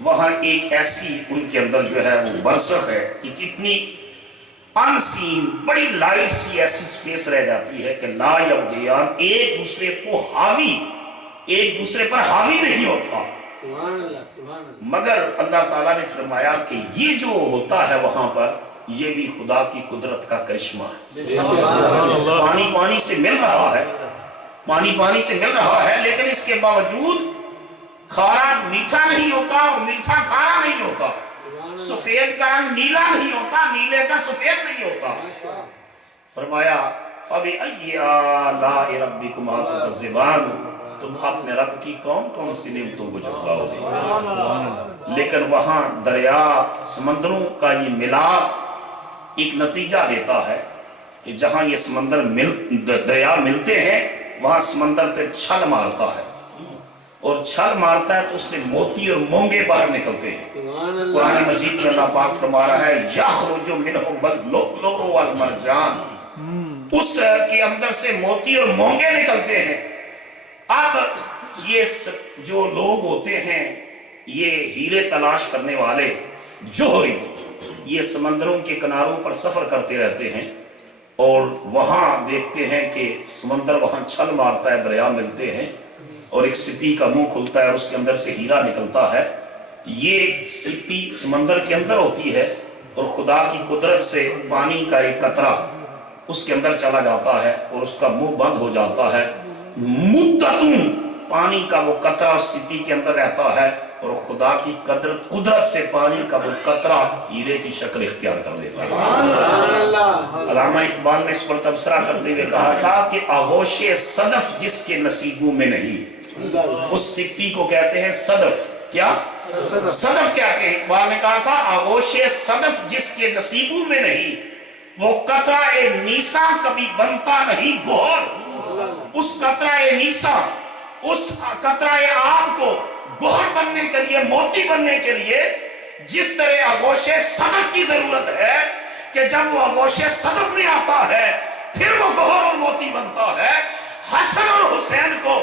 وہاں ایک ایسی ان کے اندر جو ہے وہ برزخ ہے، ایک اتنی ان سین بڑی لائٹ سی ایسی سپیس رہ جاتی ہے کہ لا یبغیان، ایک دوسرے کو حاوی، ایک دوسرے پر حاوی نہیں ہوتا۔ سبحان اللہ سبحان اللہ۔ مگر اللہ تعالیٰ نے فرمایا کہ یہ جو ہوتا ہے وہاں پر، یہ بھی خدا کی قدرت کا کرشمہ ہے۔ پانی پانی سے مل رہا ہے، پانی پانی سے مل رہا ہے، لیکن اس کے باوجود کھارا میٹھا نہیں ہوتا اور میٹھا کھارا نہیں ہوتا، سفید کا رنگ نیلا نہیں ہوتا، نیلے کا سفید نہیں ہوتا۔ فرمایا فَبِأَيِّ آلَاءِ رَبِّكُمَا تُكَذِّبَانِ، تم اپنے رب کی کون کون سی نعمتوں کو جھٹلاؤ گے۔ لیکن وہاں دریا سمندروں کا یہ ملاپ ایک نتیجہ دیتا ہے کہ جہاں یہ سمندر دریا ملتے ہیں وہاں سمندر پہ چھل مارتا ہے، اور چھل مارتا ہے تو اس سے موتی اور مونگے باہر نکلتے ہیں۔ قرآن مجید میں اللہ پاک فرما رہا ہے یخرج منہ اللؤلؤ والمرجان، اس کے اندر سے موتی اور مونگے نکلتے ہیں۔ اب یہ جو لوگ ہوتے ہیں، یہ ہیرے تلاش کرنے والے جوہری، یہ سمندروں کے کناروں پر سفر کرتے رہتے ہیں اور وہاں دیکھتے ہیں کہ سمندر وہاں چھل مارتا ہے، دریا ملتے ہیں اور ایک سپی کا منہ کھلتا ہے، اس کے اندر سے ہیرا نکلتا ہے۔ یہ سپی سمندر کے اندر ہوتی ہے اور خدا کی قدرت سے پانی کا ایک قطرہ اس کے اندر چلا جاتا ہے اور اس کا منہ بند ہو جاتا ہے۔ مدتوں پانی کا وہ قطرہ اس سپی کے اندر رہتا ہے اور خدا کی قدرت سے پانی کا وہ قطرہ ہیرے کی شکل اختیار کر دیتا ہے۔ علامہ اقبال نے اس پر تبصرہ کرتے ہوئے کہا تھا کہ آغوش صدف جس کے نصیبوں میں نہیں، اس سپی کو کہتے ہیں صدف۔ کیا؟ صدف کہتے ہیں۔ اقبال نے کہا تھا آغوش صدف جس کے نصیبوں میں نہیں، وہ قطرہ نیسا کبھی بنتا نہیں گوہر۔ اس قطرہ نیسا، اس قطرہ آب کو گوہر بننے کے لیے، موتی بننے کے لیے جس طرح آغوش صدف کی ضرورت ہے کہ جب وہ آغوش صدف میں آتا ہے پھر وہ گوہر اور موتی بنتا ہے، حسن اور حسین کو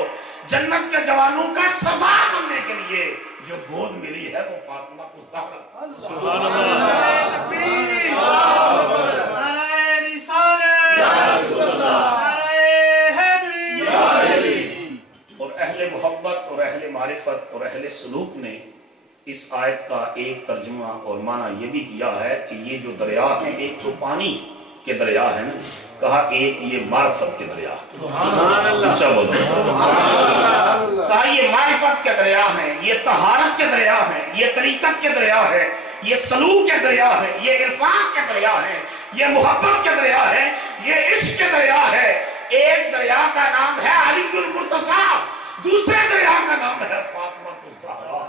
جنت کے جوانوں کا سردار بننے کے لیے جو گود ملی ہے وہ فاطمہ الزہرا۔ سبحان اور اہل محبت اور اہل معرفت اور اہل سلوک نے اس آیت کا ایک ترجمہ اور معنی یہ بھی کیا ہے کہ یہ جو دریا ہیں، ایک تو پانی کے دریا ہے نا، کہا ایک یہ معرفت کے دریا، اونچا بولو، کہا یہ معرفت کے دریا ہیں، یہ طہارت کے دریا ہیں، یہ طریقت کے دریا ہے، یہ سلوک کے دریا ہے، یہ عرفان کے دریا ہے، یہ محبت کے دریا ہے، یہ عشق کے دریا ہے۔ ایک دریا کا نام ہے علی المرتضیٰ، دوسرے دریا کا نام ہے فاطمہ الزہرا۔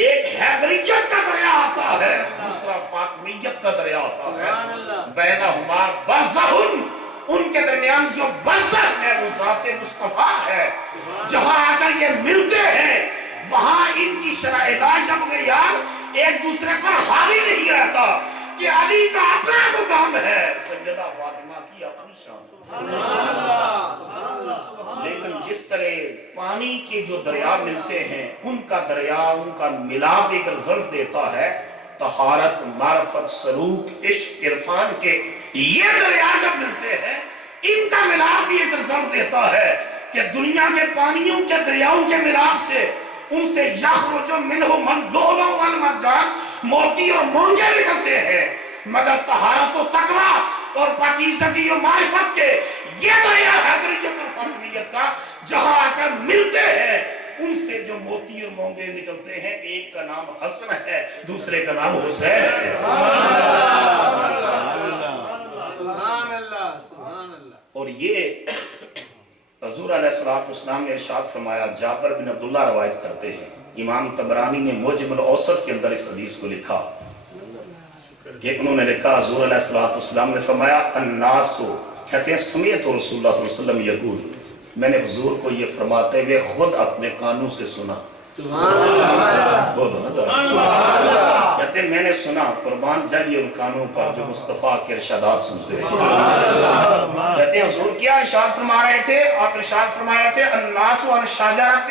ایک حیدریت کا دریا آتا ہے، دوسرا فاطمیت کا دریا آتا ہے۔ بینہما برزخ، ان کے درمیان جو برزخ ہے وہ ذات مصطفیٰ ہے۔ جہاں آ کر یہ ملتے ہیں وہاں ان کی شرح لا یبغیان، ایک دوسرے پر حاوی نہیں رہتا کہ علی کا اپنا مقام ہے، سیدہ فاطمہ کی اپنی شان۔ لیکن جس طرح پانی کے جو دریا ملتے ہیں ان کا دریا، ان کا ملاپ ایک رزلٹ دیتا ہے طہارت، معرفت، سلوک، عشق، عرفان کے، یہ دریا جب ملتے ہیں ان کا ملاپ بھی ایک رزلٹ دیتا ہے کہ دنیا کے پانیوں کے دریاؤں کے ملاپ سے ان سے یخرج منہ اللؤلؤ والمرجان، موتی اور مونگے نکلتے ہیں، مگر طہارت و تقویٰ اور پاکیزگی و معرفت کے یہ دریا حیدریت اور فاطمیت کا جہاں آ کر ملتے ہیں ان سے جو موتی اور مونگے نکلتے ہیں، ایک کا نام حسن ہے، دوسرے کا نام حسین ہے۔ اور یہ حضور علیہ السلام نے ارشاد فرمایا، جابر بن عبداللہ روایت کرتے ہیں، امام طبرانی نے موجم الاوسط کے اندر اس حدیث کو لکھا کہ انہوں نے لکھا حضور علیہ السلام نے فرمایا الناس، کہتے ہیں سمیت رسول اللہ صلی اللہ علیہ وسلم یقول، میں نے حضور کو یہ فرماتے ہوئے خود اپنے کانوں سے سنا۔ کہتے ہیں میں نے سنا، قربان جائیے ان کانوں پر جو مصطفیٰ کے ارشادات سنتے ہیں۔ کہتے ہیں حضور کیا ارشاد فرما رہے تھے؟ آپ ارشاد فرما رہے تھے الناس عن الشجرۃ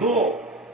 2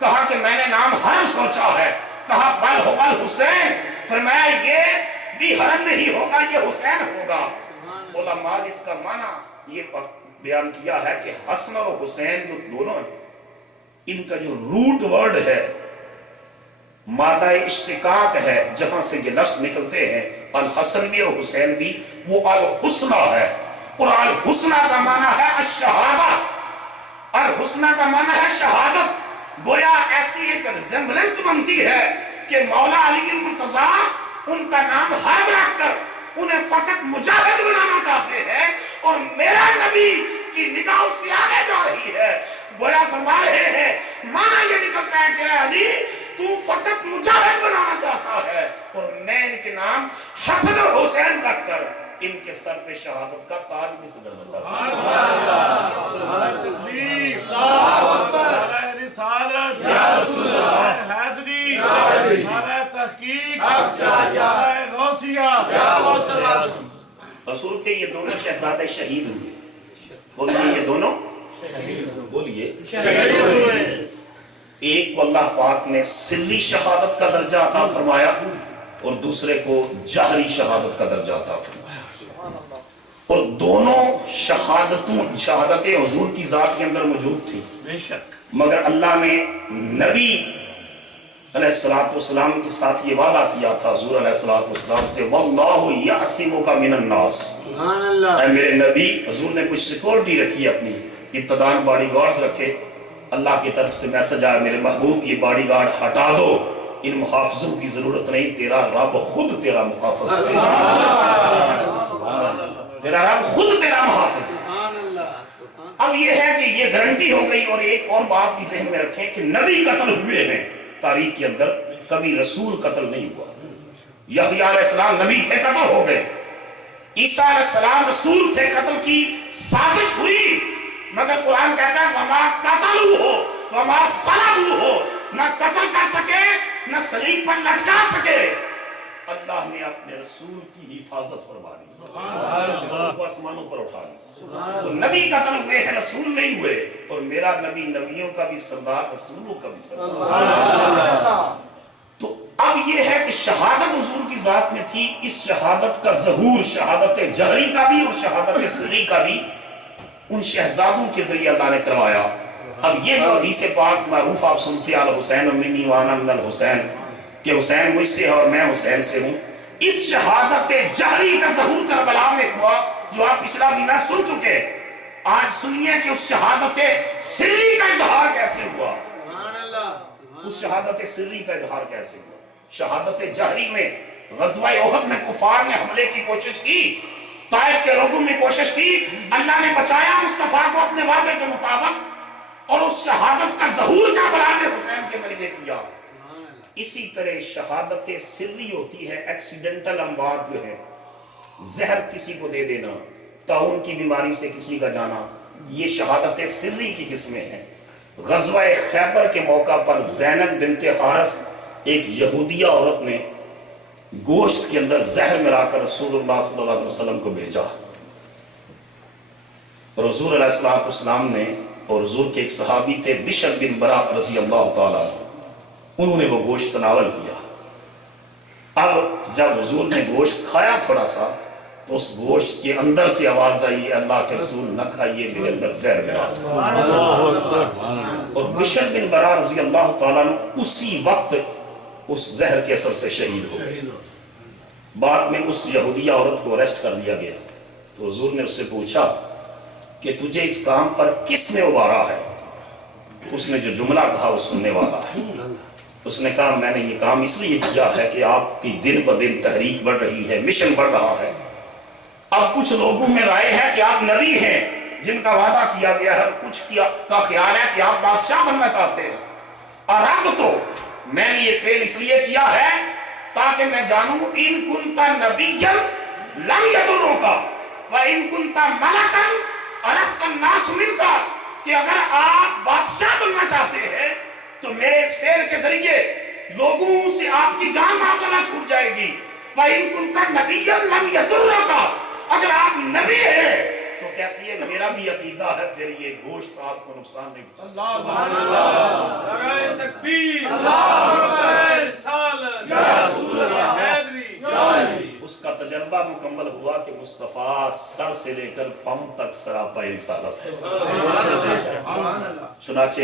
کہا کہ میں نے نام حرم سوچا ہے، کہا بل ہو حسین، فرمایا یہ بھی حرم نہیں ہوگا، یہ حسین ہوگا۔ علماء اس کا معنی یہ بیان کیا ہے کہ حسن اور حسین جو دونوں ہیں، ان کا جو روٹ ورڈ ہے، مادہ اشتقاق ہے جہاں سے یہ لفظ نکلتے ہیں، الحسن بھی اور حسین بھی، وہ الحسنہ ہے، اور الحسنہ کا معنی ہے الشہادہ، الحسنہ کا معنی ہے شہادت۔ گویا ایسی ایک ریزمبلنس بنتی ہے کہ مولا علی المرتضیٰ ان کا نام حرب رکھ کر انہیں فقط مجاہد بنانا چاہتے ہیں، اور میرا نبی کی نگاہ سے آگے جا رہی ہے۔ گویا فرما رہے ہیں معنی یہ نکلتا ہے کہ علی تو فقط مجاہد بنانا چاہتا ہے، اور میں ان کے نام حسن اور حسین رکھ کر ان کے سر پہ شہادت کا تاج بھی سجانا چاہتا ہوں۔ سبحان تکبیر، اللہ اکبر، رسالت یا رسول اللہ، حیدری نعرہ تحقیق یا غوثیہ یا غوث اللہ۔ رسول کے یہ دونوں شہزادے شہید ہوئے، بولیے یہ دونوں بولیے شہید ہوئے۔ ایک کو اللہ پاک نے سری شہادت کا درجہ عطا فرمایا، اور دوسرے کو جہری شہادت کا درجہ عطا فرمایا، اور دونوں شہادتیں حضور کی ذات کے اندر موجود تھی، بے شک، مگر اللہ نے نبی علیہ السلام کے ساتھ یہ وعدہ کیا تھا حضور علیہ السلام سے، وَاللَّهُ يَعْصِمُكَ مِنَ النَّاسِ، سبحان اللہ، اے میرے نبی، حضور نے کچھ سیکورٹی رکھی اپنی، ابتدان باڈی گارڈز رکھے، اللہ کی طرف سے میسج آیا میرے محبوب یہ باڈی گارڈ ہٹا دو، ان محافظوں کی ضرورت نہیں، تیرا رب خود تیرا محافظ ہے، تیرا رب خود تیرا محافظ ہے۔ سبحان اللہ، سبحان اب یہ ہے کہ یہ گارنٹی ہو گئی، اور ایک اور بات بھی ذہن میں رکھیں کہ نبی قتل ہوئے ہیں تاریخ کے اندر، کبھی رسول قتل نہیں ہوا۔ یحییٰ علیہ السلام نبی تھے، قتل ہو گئے، عیسیٰ علیہ السلام رسول تھے، قتل کی سازش ہوئی، مگر قرآن کہتا ہے وَمَا قَتَلُوهُ وَمَا صَلَبُوهُ، نہ قتل کر سکے نہ صلیب پر لٹکا سکے، اللہ نے اپنے رسول کی حفاظت فرما لی، ان کو آسمانوں پر اٹھا لی۔ تو نبی قتل ہوئے ہیں، رسول نہیں ہوئے، اور میرا نبی نبیوں کا بھی سردار، رسولوں کا بھی سردار۔ تو اب یہ ہے کہ شہادت حضور کی ذات میں تھی، اس شہادت کا ظہور شہادت جہری کا بھی اور شہادت سری کا بھی ان شہزادوں کے ذریعے اللہ نے کروایا۔ اب یہ جو حدیث پاک معروف آپ سنتے ہیں الحسین منی وانا من الحسین، کہ حسین مجھ سے ہے اور میں حسین سے ہوں، اس شہادت جہری کا ظہور کربلا میں ہوا جو آپ پچھلا مہینہ سن چکے۔ آج سنیے کہ اس شہادت سری کا اظہار کیسے ہوا، اللہ، اس شہادت سری کا اظہار کیسے ہوا۔ شہادت جہری میں غزوہ احد میں کفار نے حملے کی کوشش کی، طائف کے لوگوں نے کوشش کی، اللہ نے بچایا مصطفیٰ کو اپنے وعدے کے مطابق، اور اس شہادت کا ظہور کربلا میں حسین کے ذریعے کیا۔ اسی طرح شہادت سری ہوتی ہے ایکسیڈنٹل اموات جو ہے، زہر کسی کو دے دینا، طاعون کی بیماری سے کسی کا جانا، یہ شہادت سری کی قسمیں ہیں۔ غزوہ خیبر کے موقع پر زینب بنت حارث ایک یہودیہ عورت نے گوشت کے اندر زہر ملا کر رسول اللہ صلی اللہ علیہ وسلم کو بھیجا، اور حضور علیہ السلام نے، اور حضور کے ایک صحابی تھے بشر بن برا رضی اللہ تعالیٰ، انہوں نے وہ گوشت تناول کیا۔ اب جب حضور نے گوشت کھایا تھوڑا سا، تو اس گوشت کے اندر سے آواز آئی اللہ کے رسول نہ کھائیے، میرے اندر زہر ملا۔ اور بشر بن برا رضی اللہ تعالیٰ اسی وقت اس زہر کے اثر سے شہید ہو گئے۔ بعد میں اس یہودیہ عورت کو اریسٹ کر لیا گیا، تو حضور نے اس سے پوچھا کہ تجھے اس کام پر کس نے ابھارا ہے؟ اس نے جو جملہ کہا وہ سننے والا ہے۔ اس نے کہا میں نے یہ کام اس لیے کیا ہے کہ آپ کی دن بدن تحریک بڑھ رہی ہے، مشن بڑھ رہا ہے، اب کچھ لوگوں میں رائے ہے کہ آپ نبی ہیں جن کا وعدہ کیا گیا ہے، کچھ کا خیال ہے کہ آپ بادشاہ بننا چاہتے ہیں، اور اب تو میں نے یہ فعل اس لیے کیا ہے تاکہ میں جانوں ان کنتا نبیا لم یضرک وان کنتا ملکا ارحت الناس منک، کہ اگر آپ بادشاہ بننا چاہتے ہیں تو میرے اس فعل کے ذریعے لوگوں سے آپ کی جان معاذاللہ چھوٹ جائے گی، وان کنتا نبیا لم یضرک، اگر آپ نبی ہیں تو کہتی ہے میرا بھی عقیدہ ہے پھر یہ گوشت آپ کو نقصان نہیں پہنچاتا۔ نعرہ تکبیر، نعرہ رسالت، یا رسول اللہ، حیدری، اس کا تجربہ مکمل ہوا کہ مصطفیٰ سر سے لے کر پاؤں تک سراپا رسالت ہے۔ چنانچہ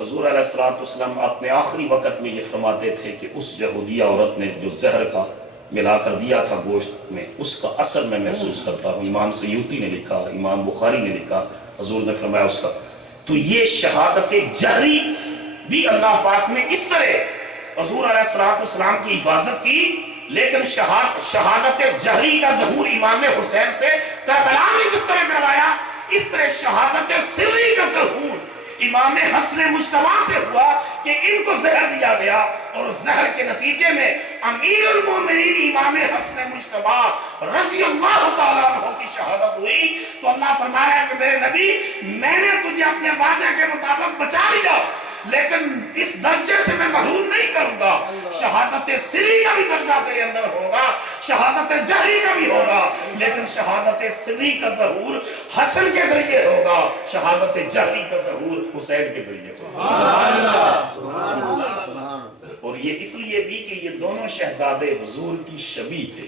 حضور علیہ السلام اپنے آخری وقت میں یہ فرماتے تھے کہ اس یہودیہ عورت نے جو زہر کا ملا کر دیا تھا گوشت میں، اس کا اثر میں محسوس کرتا ہوں۔ امام سیوطی نے لکھا، امام بخاری نے لکھا، حضور نے فرمایا اس کا تو یہ شہادت جہری بھی اللہ پاک نے اس طرح حضور علیہ السلام کی حفاظت کی، لیکن شہادت جہری کا ظہور امام حسین سے کربلا میں جس طرح کروایا، اس طرح شہادت سری کا ظہور امام حسن مجتبی سے ہوا کہ ان کو زہر دیا گیا، اور زہر کے نتیجے میں امیر المومنین امام حسن مجتبی رضی اللہ تعالیٰ عنہ کی شہادت ہوئی۔ تو اللہ فرمایا کہ میرے نبی، میں نے تجھے اپنے وعدے کے مطابق بچا لیا، لیکن اس درجے سے میں محروم نہیں کروں گا۔ شہادت سری کا بھی درجہ تیرے اندر ہوگا، شہادت جہری کا بھی ہوگا، لیکن شہادت سری کا ظہور حسن کے ذریعے ہوگا، شہادت جہری کا ظہور حسین کے ذریعے ہوگا۔ اور یہ اس لیے بھی کہ یہ دونوں شہزادے حضور کی شبیہ تھے،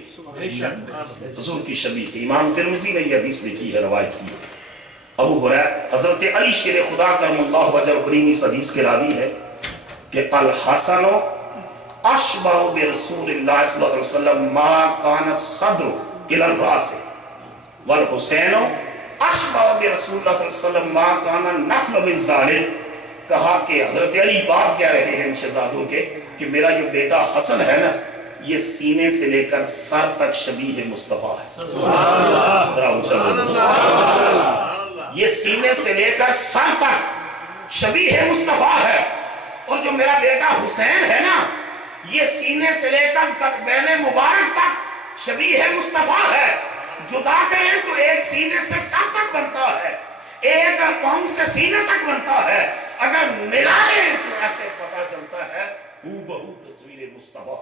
حضور کی شبیہ تھے۔ امام ترمذی نے یہ حدیث لکھی ہے، روایت کی ہے۔ ابو ہریرہ حضرت علی شیر خدا کرم اللہ وجہ کریم اس حدیث کے راوی ہے کہ الحسن اشبہ برسول اللہ صلی اللہ علیہ وسلم ما کان صدر الی الراس والحسین اشبہ برسول اللہ صلی اللہ علیہ وسلم ما کان نفل من ذالک۔ کہا کہ حضرت علی بات کہہ رہے ہیں ان شہزادوں کے کہ میرا یہ بیٹا حسن ہے نا، یہ سینے سے لے کر سر تک شبیہ مصطفیٰ ہے۔ ذرا اونچا بولو، یہ سینے سے لے کر سر تک شبیہ مصطفیٰ ہے، اور جو میرا بیٹا حسین ہے نا، یہ سینے سے لے کر بین مبارک تک شبیہ مصطفیٰ ہے۔ جدا کریں تو ایک سینے سے سر تک بنتا ہے، ایک پاؤں سے سینے تک بنتا ہے، اگر ملا لیں تو ایسے پتا چلتا ہے ہو بہو تصویر مصطفیٰ۔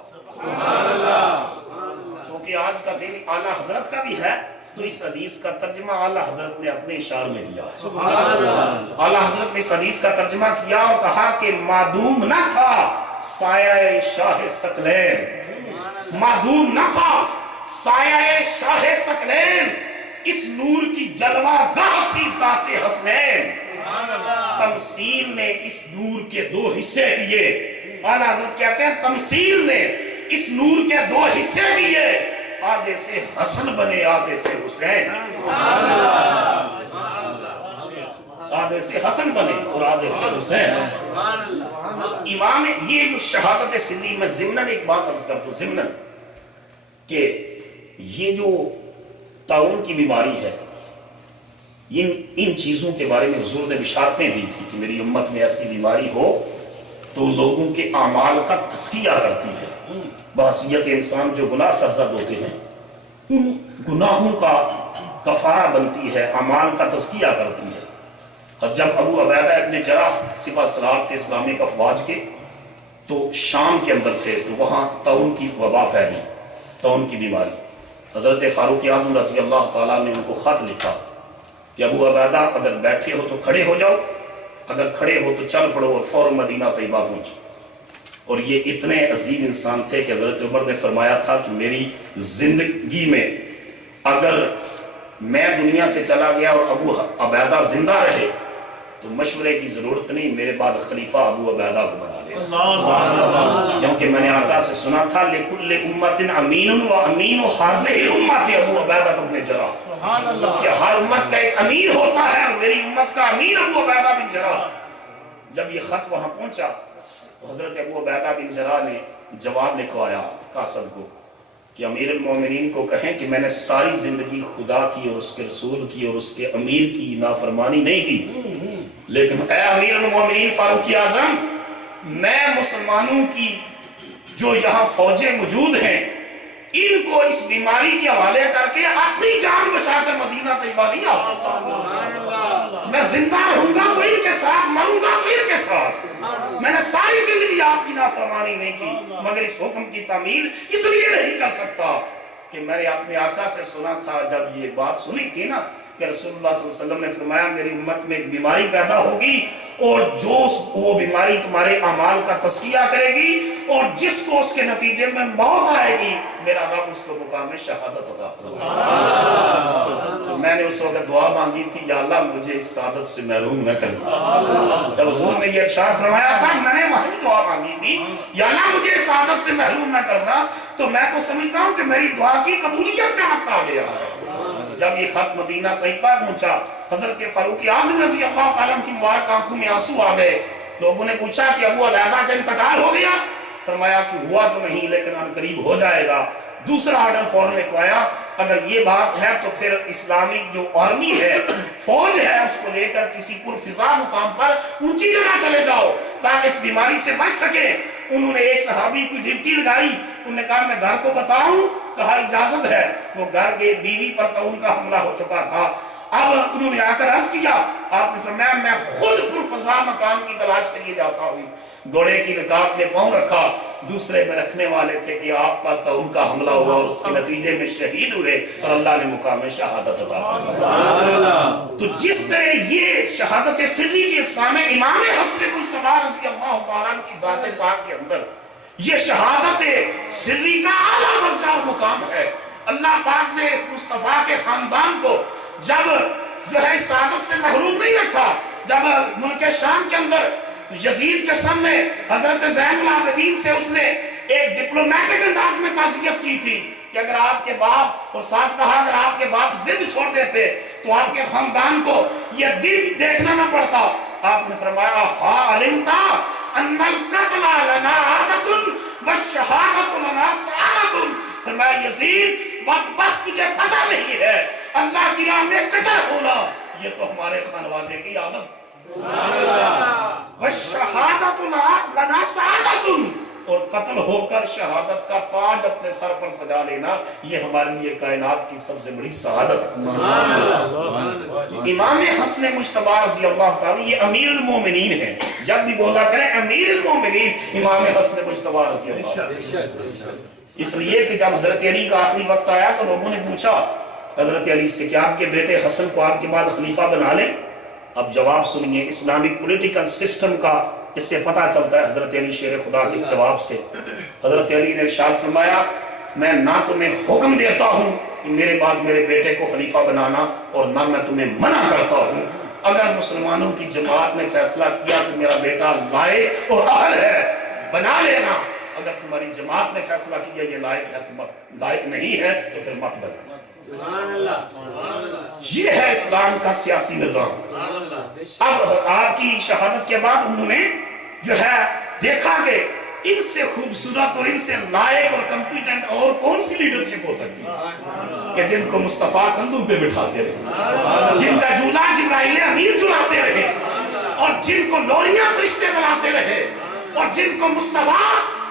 چونکہ آج کا دن اعلیٰ حضرت کا بھی ہے، تو اس حدیث کا ترجمہ اعلیٰ حضرت نے اپنے اشعار میں کیا ہے۔ اعلیٰ حضرت نے اس حدیث کا ترجمہ کیا اور کہا کہ معدوم نہ تھا سایہ شاہ ثقلین، معدوم نہ تھا سایہ شاہ ثقلین، اس نور کی جلوہ گاہ تھی ذات حسنین۔ تمثیل نے اس نور کے دو حصے کیے، اعلیٰ حضرت کہتے ہیں تمثیل نے اس نور کے دو حصے کیے، آدھے سے حسن بنے آدھے سے حسین، آدھے سے حسن بنے اور آدھے سے حسین۔ امام یہ جو شہادت سری میں ضمناً ایک بات عرض کرتا ہوں، ضمناً کہ یہ جو طاعون کی بیماری ہے، ان چیزوں کے بارے میں حضور نے بشارتیں دی تھی کہ میری امت میں ایسی بیماری ہو تو لوگوں کے اعمال کا تزکیہ کرتی ہے۔ بحیثیت انسان جو گناہ سرزد ہوتے ہیں، ان گناہوں کا کفارہ بنتی ہے، اعمال کا تزکیہ کرتی ہے۔ اور جب ابو عبیدہ ابن جراح سپہ سالار تھے اسلامک افواج کے، تو شام کے اندر تھے، تو وہاں طاعون کی وبا پھیلی، طاعون کی بیماری۔ حضرت فاروق اعظم رضی اللہ تعالیٰ نے ان کو خط لکھا کہ ابو عبیدہ اگر بیٹھے ہو تو کھڑے ہو جاؤ، اگر کھڑے ہو تو چل پڑو اور فوراً مدینہ طیبہ پہنچو۔ اور یہ اتنے عظیم انسان تھے کہ حضرت عمر نے فرمایا تھا کہ میری زندگی میں اگر میں دنیا سے چلا گیا اور ابو عبیدہ زندہ رہے تو مشورے کی ضرورت نہیں، میرے بعد خلیفہ ابو عبیدہ کو بنا لے، کیونکہ میں نے آقا سے سنا تھا لِكُلِّ أُمَّةٍ أَمِينٌ وَأَمِينُ هَذِهِ الْأُمَّةِ ابو عبیدہ بن جراح، کہ ہر امت کا ایک امیر ہوتا ہے اور میری امت کا امیر ابو عبیدہ بن جراح۔ جب یہ خط وہاں پہنچا تو حضرت ابو عبیدہ بن جراح نے جواب لکھوایا قاصد کو کہ امیر المومنین کو کہیں کہ میں نے ساری زندگی خدا کی اور اس کے رسول کی اور اس کے امیر کی نافرمانی نہیں کی، لیکن اے امیر المومنین فاروق اعظم، میں مسلمانوں کی جو یہاں فوجیں موجود ہیں ان کو اس بیماری کے حوالے کر کے اپنی جان بچا کر مدینہ طیبہ نہیں آ سکتا، میں زندہ رہوں گا تو ان کے ساتھ، مروں گا تو ان کے ساتھ۔ میں نے ساری زندگی آپ کی نافرمانی نہیں کی، مگر اس حکم کی تعمیل اس لیے نہیں کر سکتا کہ میں نے اپنے آقا سے سنا تھا، جب یہ بات سنی تھی نا کہ رسول اللہ صلی اللہ علیہ وسلم نے فرمایا میری امت میں ایک بیماری پیدا ہوگی اور جو وہ بیماری تمہارے اعمال کا تزکیہ کرے گی اور جس کو اس کے نتیجے میں موت آئے گی میرا رب اس کو مقام میں شہادت عطا فرمائے. تو میں نے اس وقت دعا مانگی تھی یا اللہ مجھے اس سعادت سے محروم نہ کرنا. جب حضور نے یہ ارشاد فرمایا تھا میں نے وہی دعا مانگی تھی یا اللہ مجھے اس سعادت سے محروم نہ کرنا. تو میں تو سمجھتا ہوں کہ میری دعا کی قبولیت کا وقت آ گیا ہے. جب یہ خط مدینہ طیبہ پہنچا حضرت فاروق اعظم رضی اللہ تعالیٰ کی مبارک آنکھوں میں آنسو آ گئے. لوگوں نے پوچھا کہ ابو عبیدہ کا انتقال ہو گیا؟ فرمایا کہ ہوا تو نہیں لیکن ان قریب ہو جائے گا. دوسرا آرڈر فوراً لکھوایا اگر یہ بات ہے تو پھر اسلامک جو آرمی ہے فوج ہے اس کو لے کر کسی پرفضا مقام پر اونچی جگہ چلے جاؤ تاکہ اس بیماری سے بچ سکے. انہوں نے ایک صحابی کی ڈیوٹی لگائی. انہوں نے کہا میں گھر کو بتاؤں؟ کہا اجازت ہے. وہ گھر کے بیوی پر تو ان کا حملہ ہو چکا تھا. اب انہوں نے آ کر عرض کیا آپ نے فرمایا میں خود پرفضا مقام کی تلاش کے لیے جاتا ہوں. گھوڑے کی رکاب میں پاؤں رکھا. دوسرے میں رکھنے والے تھے کہ آپ پر تو ان کا حملہ ہوا اور اس کے نتیجے میں شہید ہوئے اور اللہ نے مقام شہادت عطا فرمایا. تو جس طرح یہ شہادت سری کی اقسام ہے امام حسن مجتبی رضی اللہ تعالیٰ کی ذات پاک کے اندر یہ شہادت سری کا اعلیٰ درجہ اور مقام ہے. اللہ پاک نے مصطفیٰ کے خاندان کو جب جو ہے سعادت سے محروم نہیں رکھا. جب ملک شام کے اندر یزید کے سامنے حضرت زین العابدین سے اس نے ایک ڈپلومیٹک انداز میں تعزیت کی تھی کہ اگر آپ کے باپ اور ساتھ کہا اگر آپ کے باپ ضد چھوڑ دیتے تو آپ کے خاندان کو یہ دن دیکھنا نہ پڑتا. آپ نے فرمایا ہا علمتا ان القتل لنا عادت والشہادت لنا سعادت. فرمایا یزید بدبخت تجھے پتہ نہیں ہے اللہ کی راہ میں قتل ہونا یہ تو ہمارے خانوادے کی عادت. وَالشَّهَادَةُ لَنَا سَعَادَةٌ اور قتل ہو کر شہادت کا تاج اپنے سر پر سجا لینا یہ ہمارے لیے کائنات کی سب سے بڑی سعادت ہے. امام حسن مجتبی رضی اللہ تعالیٰ یہ امیر المومنین ہیں. جب بھی بولا کریں امیر المومنین امام حسن مجتبی رضی اللہ تعالیٰ. اس لیے کہ جب حضرت علی کا آخری وقت آیا تو لوگوں نے پوچھا حضرت علی سے کہ آپ کے بیٹے حسن کو آپ کے بعد خلیفہ بنا لیں. اب جواب سنیے اسلامک پولیٹیکل سسٹم کا اس سے پتہ چلتا ہے حضرت علی شیر خدا کے اس جواب سے. حضرت علی نے ارشاد فرمایا میں نہ تمہیں حکم دیتا ہوں کہ میرے بعد میرے بیٹے کو خلیفہ بنانا اور نہ میں تمہیں منع کرتا ہوں. اگر مسلمانوں کی جماعت نے فیصلہ کیا کہ میرا بیٹا لائق اور اہل ہے بنا لینا. اگر تمہاری جماعت نے فیصلہ کیا یہ لائق ہے تو لائق نہیں ہے تو پھر مت بنانا. یہ ہے اسلام کا سیاسی نظام. اب آپ کی شہادت کے بعد انہوں نے جو ہے دیکھا کہ ان سے خوبصورت اور ان سے لائق اور کمپیٹنٹ اور کون سی لیڈرشپ ہو سکتی ہے کہ جن کو مصطفیٰ کندھوں پہ بٹھاتے رہے, جن کا جھولا جبرائیل امین جھلاتے رہے, اور جن کو لوریاں فرشتے دلاتے رہے, اور جن کو مصطفیٰ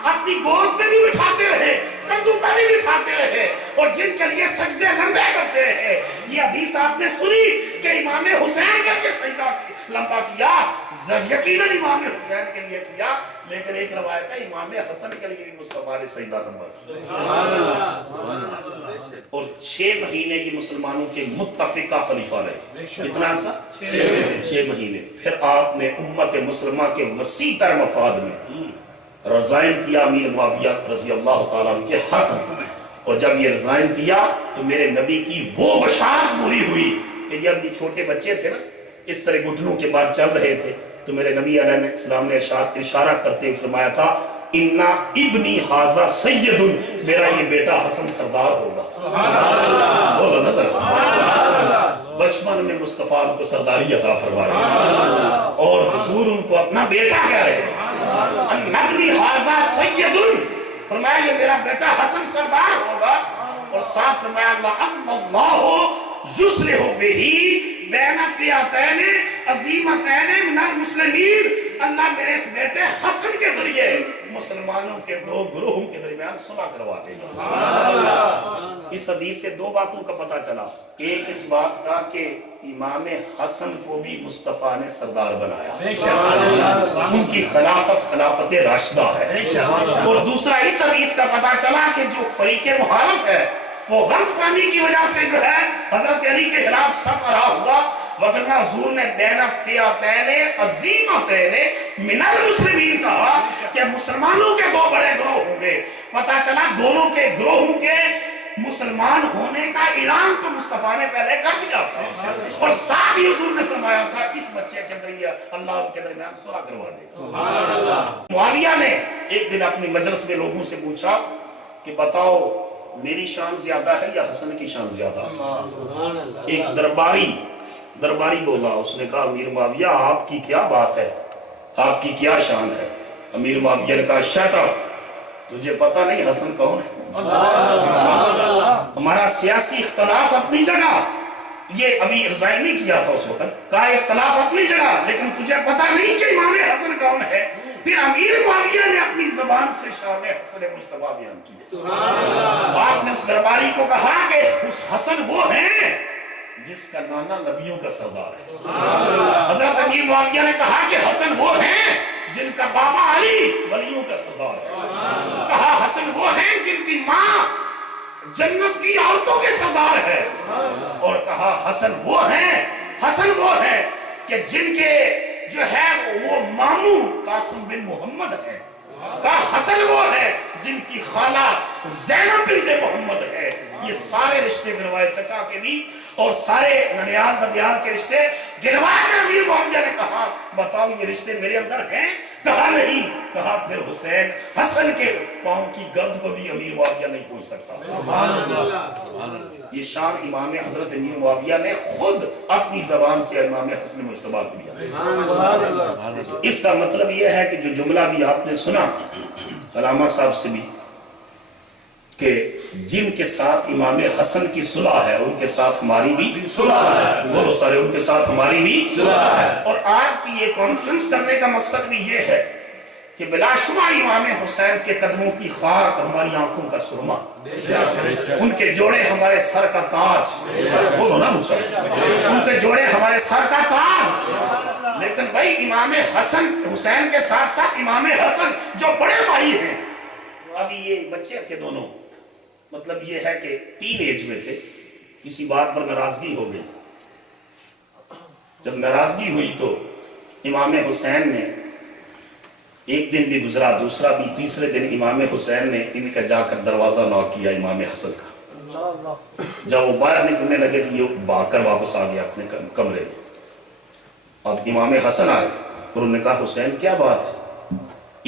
اپنی گود میں بھی بٹھاتے رہے, کندھوں پر بھی بٹھاتے رہے, اور جن کے لیے سجدے لمبے کرتے رہے. یہ حدیث آپ نے سنی کہ امام حسین کے لیے سجدہ لمبا کیا, یقیناً امام حسین کے لیے کیا, لیکن ایک روایت ہے امام حسن کے لیے بھی مصطفیٰ نے سجدہ لمبا کیا. اور 6 مہینے کی مسلمانوں کے متفقہ خلیفہ رہے. کتنا عرصہ؟ 6 مہینے. پھر آپ نے امت مسلمہ کے وسیع تر مفاد میں رضائن کیا امیر معاویہ رضی اللہ تعالیٰ عنہ کے حق میں. اور جب یہ رضائن کیا تو میرے نبی کی وہ بشارت پوری ہوئی کہ جب یہ چھوٹے بچے تھے نا اس طرح گھٹنوں کے بعد چل رہے تھے تو میرے نبی علیہ السلام نے اشارہ کرتے ہوئے فرمایا تھا اِنَّا ابنی حَاذَا سَيِّدٌ میرا یہ بیٹا حسن سردار ہوگا. بولو نا ذرا. بچپن میں مصطفیٰ کو سرداری عطا فرمایا اور حضور ان کو اپنا بیٹا کہہ رہے ہیں. ابنی حَاذَا سَيِّدٌ فرمایا یہ میرا بیٹا حسن سردار ہوگا, اور ساتھ فرمایا اللہ یصلح بہ بین فئتین عظیمتین من المسلمین, اللہ میرے اس بیٹے حسن کے ذریعے مسلمانوں کے 2 گروہوں کے درمیان صلح کروا دے گا. اس حدیث سے 2 باتوں کا پتہ چلا. ایک اس بات کا کہ امام حسن کو بھی مصطفیٰ نے سردار بنایا, ان کی خلافت راشدہ ہے. اور دوسرا اس حدیث کا پتہ چلا کہ جو فریق محالف ہے وہ غلط فہمی کی وجہ سے جو ہے حضرت علی کے خلاف صف رہا ہوا، وگرنہ حضور نے بین فئتین عظیمتین من المسلمین کہا کہ مسلمانوں کے دو بڑے گروہ ہوں گے۔ پتہ چلا دونوں کے گروہوں کے مسلمان ہونے کا اعلان تو مصطفیٰ نے پہلے کر دیا تھا، اور ساتھ ہی حضور نے فرمایا تھا اس بچے کے ذریعے اللہ کے درمیان صلح کروا دے۔ معاویہ نے ایک دن اپنی مجلس میں لوگوں سے پوچھا کہ بتاؤ میری شان زیادہ ہے یا حسن کی شان زیادہ ہے؟ ایک درباری بولا، اس نے کہا امیر معاویہ آپ کی کیا بات ہے، آپ کی کیا شان ہے؟ امیر معاویہ نے کہا شٹ اپ، تجھے پتہ نہیں حسن کون ہے؟ ہمارا سیاسی اختلاف اپنی جگہ، یہ ابھی رضائی نہیں کیا تھا اس وقت، کہا اختلاف اپنی جگہ، لیکن تجھے پتہ نہیں کہ امام حسن کون ہے؟ پھر امیر معاویہ نے اپنی زبان سے شان حسن مجتبیٰ بیان کی۔ آپ نے اس درباری کو کہا کہ اس حسن وہ ہیں جس کا نانا نبیوں کا سردار ہے۔ حضرت امیر معاویہ نے کہا کہ حسن وہ ہیں جن کا بابا علی ولیوں کا سردار ہے۔ کہا حسن وہ ہیں جن کی ماں جنت کی عورتوں کے سردار ہے، اور کہا حسن وہ ہیں کہ جن کے جو ہے وہ ماموں قاسم بن محمد ہے۔ کہا حسن وہ ہے جن کی خالہ زینب بنت محمد ہے۔ یہ سارے رشتے گنوائے، چچا کے بھی اور سارے ننیال ددیال کے رشتے گنوا کر امیر معاویہ نے کہا بتاؤ یہ رشتے میرے اندر ہیں؟ کہا نہیں۔ کہا پھر حسین حسن کے پاؤں کی گرد کو بھی امیر معاویہ نہیں پہنچ سکتا۔ یہ شان امام حضرت امیر معاویہ نے خود اپنی زبان سے امام حسن مجتبیٰ کو دیا۔ اس کا مطلب یہ ہے کہ جو جملہ بھی آپ نے سنا علامہ صاحب سے بھی کہ جن کے ساتھ امام حسن کی صلح ہے ان کے ساتھ ہماری بھی صلح ہے، بولو سارے ان کے ساتھ ہماری بھی صلح ہے۔ اور آج کی یہ کانفرنس کرنے کا مقصد بھی یہ ہے کہ بلا شبہ امام حسین کے قدموں کی خاک ہماری آنکھوں کا سرما، ان کے جوڑے ہمارے سر کا تاج، بولو نا مجھے، ان کے جوڑے ہمارے سر کا تاج۔ لیکن بھائی امام حسین کے ساتھ ساتھ امام حسن جو بڑے بھائی ہیں، ابھی یہ بچے تھے دونوں، مطلب یہ ہے کہ ٹین ایج میں تھے، کسی بات پر ناراضگی ہو گئی۔ جب ناراضگی ہوئی تو امام حسین نے ایک دن بھی گزرا، دوسرا بھی، تیسرے دن امام حسین نے ان کا جا کر دروازہ نوک کیا امام حسن کا۔ جب وہ باہر نکلنے لگے تو یہ بھاگ کر واپس آ گیا اپنے کمرے میں۔ اب امام حسن آئے اور انہوں نے کہا حسین کیا بات ہے؟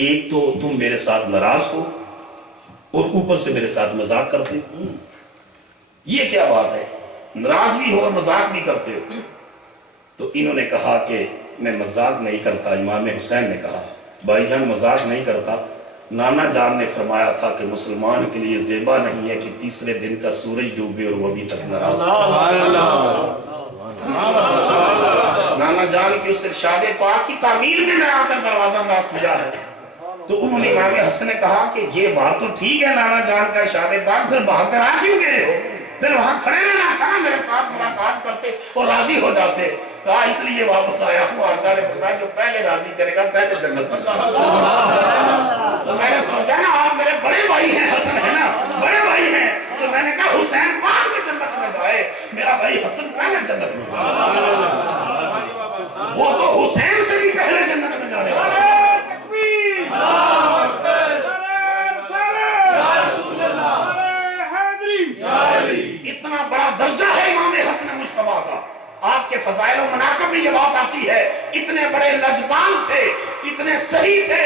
ایک تو تم میرے ساتھ ناراض ہو اور اوپر سے میرے ساتھ مذاق کرتے ہو، یہ کیا بات ہے؟ ناراض بھی ہو اور مذاق بھی کرتے ہو۔ تو انہوں نے کہا کہ میں مذاق نہیں کرتا۔ امام حسین نے کہا بھائی جان مذاق نہیں کرتا، نانا جان نے فرمایا تھا کہ مسلمان کے لیے زیبا نہیں ہے کہ تیسرے دن کا سورج ڈوبے اور وہ ابھی تک ناراض ہے۔ نانا جان کی اس ارشاد پاک کی تعمیر میں آ کر دروازہ نوک کیا ہے۔ تو انہوں نے امام حسن نے کہا کہ یہ بات تو ٹھیک ہے نانا جان کا ارشاد پاک، پھر بھاگ کر آ کیوں گئے ہو؟ پھر وہاں کھڑے رہنا تھا، میرے ساتھ ملاقات کرتے اور راضی ہو جاتے۔ کہا اس لیے واپس آیا ہوں، آقا نے فرمایا جو پہلے راضی کرے گا پہلے جنت میں جائے گا۔ تو میں نے سوچا نا آپ میرے بڑے بھائی ہیں، حسن ہے نا، بڑے بھائی ہیں، تو میں نے کہا حسین بعد میں جنت میں جائے، میرا بھائی حسن پہلے جنت میں جائے، وہ تو حسین سے بھی پہلے جنت میں جانے والا ہے۔ اتنا بڑا درجہ ہے امام حسن مجتبیٰ کا۔ آپ کے فضائل و مناقب میں یہ بات آتی ہے، اتنے بڑے لجبال تھے، اتنے صحیح تھے۔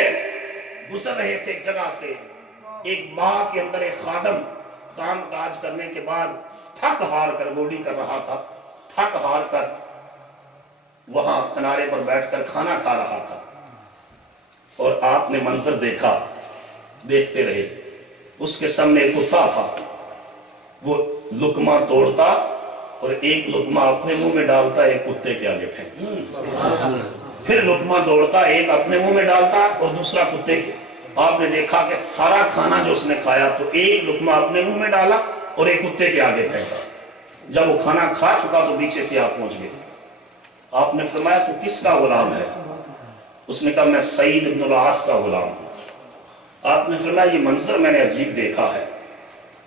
گزر رہے تھے ایک جگہ سے، ایک باغ کے اندر ایک خادم کام کاج کرنے کے بعد تھک ہار کر گوڑی کر رہا تھا، تھک ہار کر وہاں کنارے پر بیٹھ کر کھانا کھا رہا تھا، اور آپ نے منظر دیکھا، دیکھتے رہے۔ اس کے سامنے ایک کتا تھا، وہ لقمہ توڑتا اور ایک لقمہ اپنے منہ میں ڈالتا، ایک کتے کے آگے پھینکتا، پھر لقمہ توڑتا، ایک اپنے منہ میں ڈالتا اور دوسرا کتے کے۔ آپ نے دیکھا کہ سارا کھانا جو اس نے کھایا تو ایک لقمہ اپنے منہ میں ڈالا اور ایک کتے کے آگے پھینکا۔ جب وہ کھانا کھا چکا تو پیچھے سے آپ پہنچ گئے۔ آپ نے فرمایا تو کس کا غلام ہے؟ اس نے کہا میں سعید بن العاص کا غلام ہوں۔ آپ نے فرمایا یہ منظر میں نے عجیب دیکھا ہے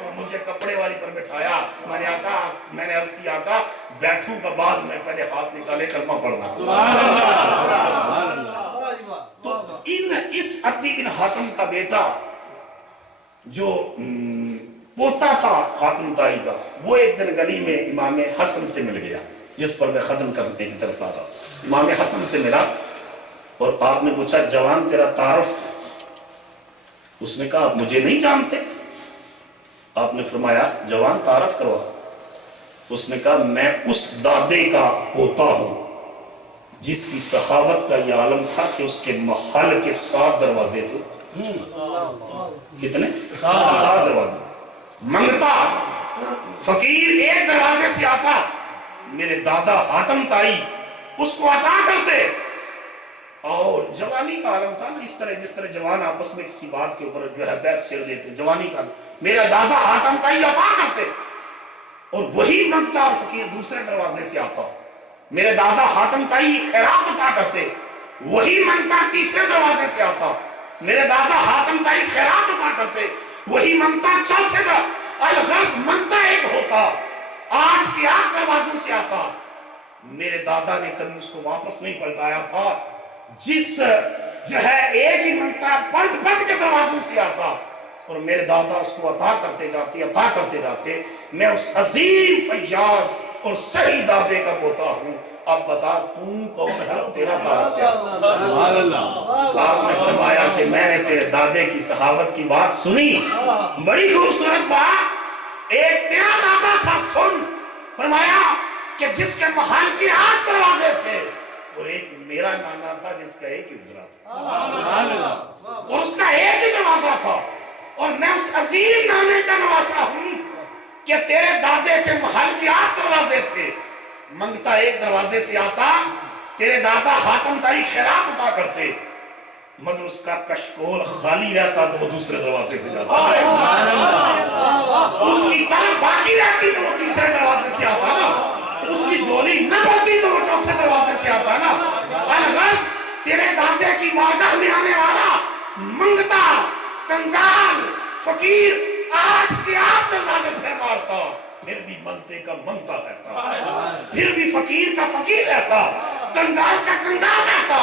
اور مجھے کپڑے والی پر بٹھایا. میں نے عرض کیا آقا بیٹھوں کا بعد میں پہلے ہاتھ نکالے کلمہ پڑھنا. تو اس عدی بن حاتم کا بیٹا جو پوتا تھا حاتم طائی کا، وہ ایک دن گلی میں امام حسن سے مل گیا، جس پر میں ختم کرنے کی طرف آ رہا. امام حسن سے ملا اور آپ نے پوچھا جوان تیرا تعارف؟ اس نے کہا آپ مجھے نہیں جانتے. آپ نے فرمایا جوان تعارف کروا. اس نے کہا میں اس دادے کا پوتا ہوں جس کی سخاوت کا یہ عالم تھا کہ اس کے محل کے 7 دروازے تھے. کتنے؟ 7 دروازے. منگتا فقیر ایک دروازے سے آتا، میرے دادا حاتم طائی اس کو عطا کرتے. اور جوانی کا عالم تھا نا، اس طرح جس طرح جوان آپس میں کسی بات کے اوپر جو ہے بحث چھیڑ دیتے، جوانی کا میرا دادا حاتم طائی عطا کرتے. اور وہی منگتا اور فقیر دوسرے دروازے سے آتا، میرے دادا حاتم طائی خیرات عطا کرتے. وہی منگتا تیسرے دروازے سے آتا، میرے دادا حاتم طائی خیرات عطا کرتے. وہی منگتا چوتھے الغرض منگتا ایک ہوتا، 8 کے 8 دروازوں سے آتا. میرے دادا نے کبھی اس کو واپس نہیں پلٹایا تھا. جس جو ہے ایک ہی منگتا پلٹ کے دروازوں سے آتا اور میرے دادا اس کو عطا کرتے جاتے. میں اس عظیم فیاض اور صحیح دادے کا پوتا ہوں. اب بتا تو کون ہے، تیرا تعارف کیا؟ آپ نے فرمایا کہ میں نے تیرے دادے کی صحابت کی بات سنی، بڑی خوبصورت بات. ایک تیرا دادا تھا، سن. فرمایا کہ جس کے محل کے 8 دروازے تھے، اور ایک میرا نانا تھا جس کا ایک ہی حجرہ تھا اور اس کا ایک ہی دروازہ تھا. اور میں اس عظیم نانے کا نواسا ہوں کہ تیرے دادے کے محل کے 8 دروازے تھے. منگتا ایک دروازے سے آتا، تیرے دادا حاتم طائی خیرات عطا کرتے، مگر اس کا کشکول خالی رہتا تو وہ دوسرے دروازے سے جاتا. اس کی طرف باقی رہتی تو وہ تیسرے دروازے سے آتا نا. اس کی جولی نہ بڑھتی تو وہ چوتھے دروازے سے آتا نا. الغرض تیرے دادے کی بارگاہ میں آنے والا منگتا، کنگال، فقیر 8 کے 8 دروازے پھر مارتا، پھر بھی منگتے کا منگتا رہتا، پھر بھی فقیر کا فقیر رہتا، کنگال کا کنگال رہتا.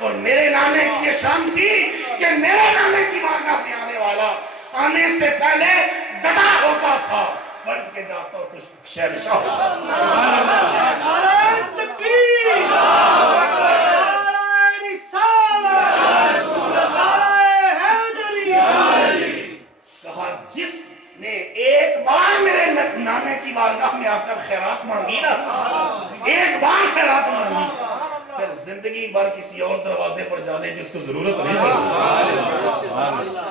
اور میرے نانے کی یہ شان تھی کہ میرے نانے کی بارگاہ میں آنے والا آنے سے پہلے گدا ہوتا تھا، پلٹ کے جاتا تو شہنشاہ ہوتا. نعرہ تکبیر، نعرہ رسالت، نعرہ حیدری. کہا جس نے ایک بار میرے نانے کی بارگاہ میں آ کر خیرات مانگی نا، ایک بار خیرات مانگی، پھر زندگی بھر کسی اور دروازے پر جانے کی اس کو ضرورت نہیں پڑی.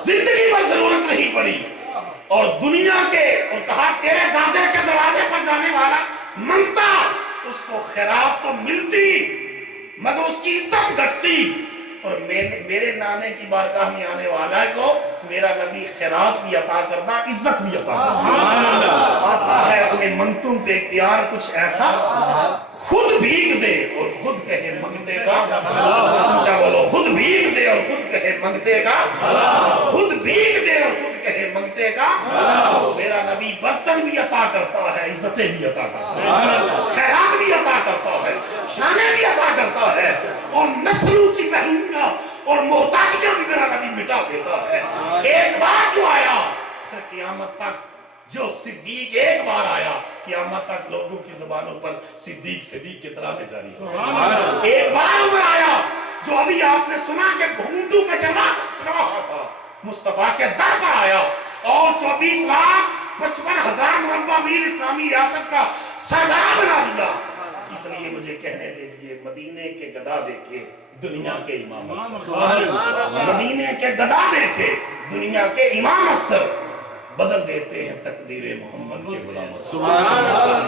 زندگی بھر ضرورت نہیں پڑی. اور دنیا کے، اور کہا تیرے دادے کے دروازے پر جانے والا منگتا، اس کو خیرات تو ملتی مگر اس کی عزت گھٹتی. اور میرے نانے کی بارگاہ میں آنے والا کو میرا نبی خیرات بھی عطا کرتا، عزت بھی عطا کرتا. آتا ہے انہیں منگتوں پہ پیار کچھ ایسا، خود بھیگ دے اور خود کہے منگتے کا. اونچا بولو، خود بھیگ دے اور خود کہے منگتے کا. خود بھیگ دے اور خود کہے منگتے کا. میرا نبی برتن بھی عطا کرتا ہے، عزتیں بھی عطا کرتا ہے، خیرات بھی عطا کرتا ہے، شانیں بھی عطا کرتا ہے، اور نسلوں کی محرومیاں اور محتاجیاں بھی میرا نبی مٹا دیتا ہے. ایک بار جو آیا پھر قیامت تک، جو صدیق ایک بار آیا قیامت تک لوگوں کی زبانوں پر صدیق صدیق کی طرح میں جاری ہو. ایک بار عمر آیا جو ابھی آپ نے سنا کہ گھونٹوں کا جماعت چل رہا تھا، مصطفیٰ کے در پر آیا اور 24,55,000 مربع میل اسلامی ریاست کا سربراہ بنا دیا. اس لیے مجھے کہنے دیجئے، مدینے کے گدا دیکھے دنیا کے امام اکثر، مدینے کے گدا دیکھے دنیا کے امام اکثر بدل دیتے ہیں تقدیر محمد کے غلام.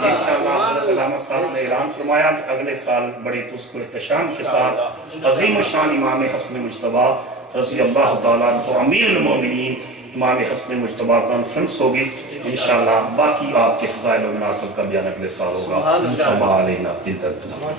انشاءاللہ حضرت علامہ صاحب نے اعلان فرمایا کہ اگلے سال بڑی تسک و احتشام کے ساتھ عظیم الشان امام حسن مجتبیٰ رضی اللہ تعالیٰ عنہ امیر المومنین امام حسن مجتبیٰ کانفرنس ہوگی. انشاءاللہ باقی آپ کے فضائل و مناقب کا بیان اگلے سال ہوگا. وما علینا الا البلاغ.